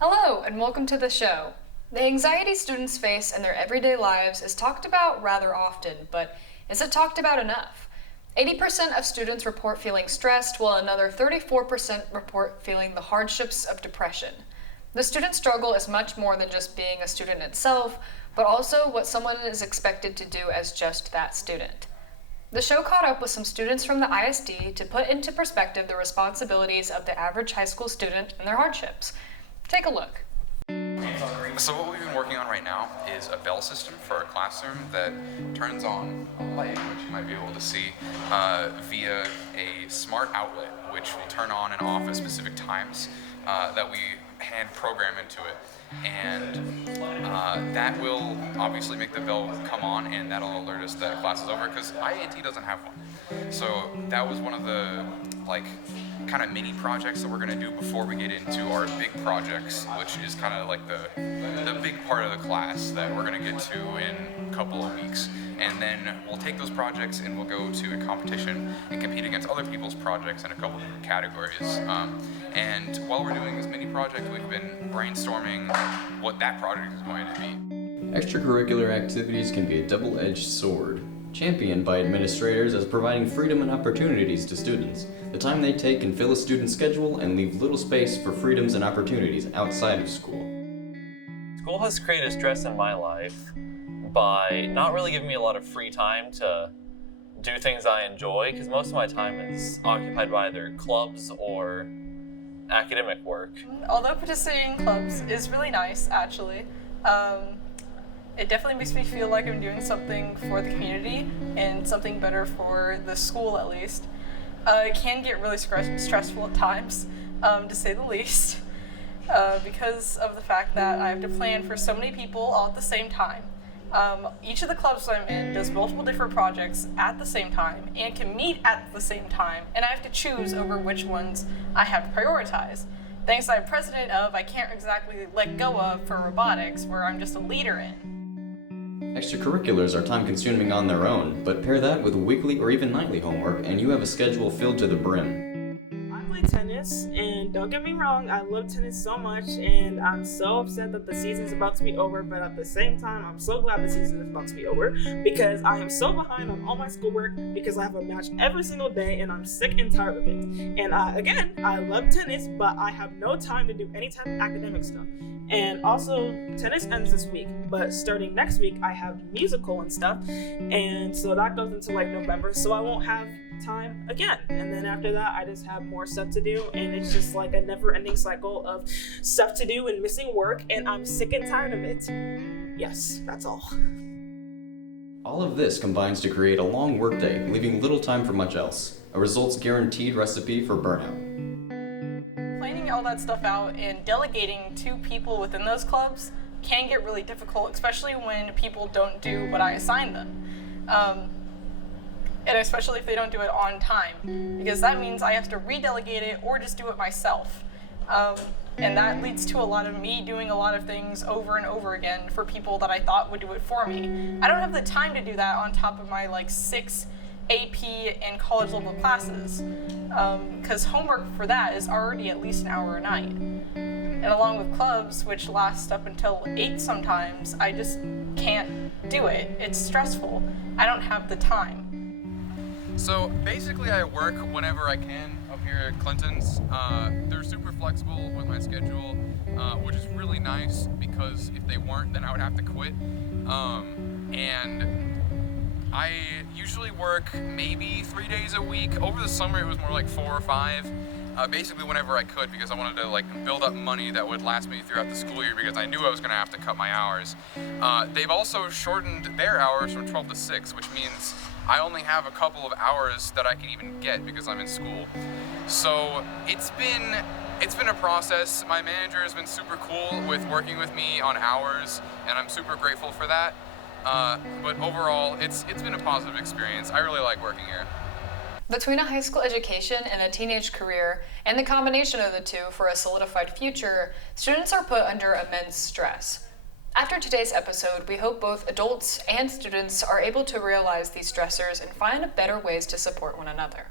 Hello, and welcome to the show. The anxiety students face in their everyday lives is talked about rather often, but is it talked about enough? 80% of students report feeling stressed, while another 34% report feeling the hardships of depression. The student struggle is much more than just being a student itself, but also what someone is expected to do as just that student. The show caught up with some students from the ISD to put into perspective the responsibilities of the average high school student and their hardships. Take a look. So what we've been working on right now is a bell system for our classroom that turns on a light, which you might be able to see, via a smart outlet, which will turn on and off at specific times that we hand program into it. And that will obviously make the bell come on, and that'll alert us that class is over, because IAT doesn't have one. So that was one of the kind of mini projects that we're going to do before we get into our big projects, which is kind of like the big part of the class that we're going to get to in a couple of weeks. And then we'll take those projects and we'll go to a competition and compete against other people's projects in a couple different categories. And while we're doing this mini project, we've been brainstorming what that project is going to be. Extracurricular activities can be a double-edged sword, championed by administrators as providing freedom and opportunities to students. The time they take can fill a student's schedule and leave little space for freedoms and opportunities outside of school. School has created stress in my life by not really giving me a lot of free time to do things I enjoy, because most of my time is occupied by either clubs or academic work. Although participating in clubs is really nice, actually, it definitely makes me feel like I'm doing something for the community and something better for the school, at least. It can get really stressful at times, to say the least, because of the fact that I have to plan for so many people all at the same time. Each of the clubs that I'm in does multiple different projects at the same time and can meet at the same time, and I have to choose over which ones I have to prioritize. Things that I'm president of, I can't exactly let go of for robotics, where I'm just a leader in. Extracurriculars are time-consuming on their own, but pair that with weekly or even nightly homework and you have a schedule filled to the brim. I play tennis, and don't get me wrong, I love tennis so much, and I'm so upset that the season's about to be over, but at the same time, I'm so glad the season is about to be over, because I am so behind on all my schoolwork, because I have a match every single day, and I'm sick and tired of it. And again, I love tennis, but I have no time to do any type of academic stuff. And also, tennis ends this week, but starting next week, I have musical and stuff, and so that goes into November, so I won't have time again. And then after that, I just have more stuff to do, and it's just like a never-ending cycle of stuff to do and missing work, and I'm sick and tired of it. Yes, that's all. All of this combines to create a long workday, leaving little time for much else. A results guaranteed recipe for burnout. Planning all that stuff out and delegating to people within those clubs can get really difficult, especially when people don't do what I assign them. And especially if they don't do it on time, because that means I have to redelegate it or just do it myself. And that leads to a lot of me doing a lot of things over and over again for people that I thought would do it for me. I don't have the time to do that on top of my 6 AP and college level classes, because homework for that is already at least an hour a night. And along with clubs, which last up until 8 sometimes, I just can't do it. It's stressful. I don't have the time. So basically I work whenever I can up here at Clinton's. They're super flexible with my schedule, which is really nice, because if they weren't, then I would have to quit. And I usually work maybe 3 days a week. Over the summer it was more like 4 or 5. Basically whenever I could, because I wanted to build up money that would last me throughout the school year, because I knew I was going to have to cut my hours. They've also shortened their hours from 12 to 6, which means I only have a couple of hours that I can even get because I'm in school. So it's been a process. My manager has been super cool with working with me on hours, and I'm super grateful for that. But overall, it's been a positive experience. I really like working here. Between a high school education and a teenage career, and the combination of the two for a solidified future, students are put under immense stress. After today's episode, we hope both adults and students are able to realize these stressors and find better ways to support one another.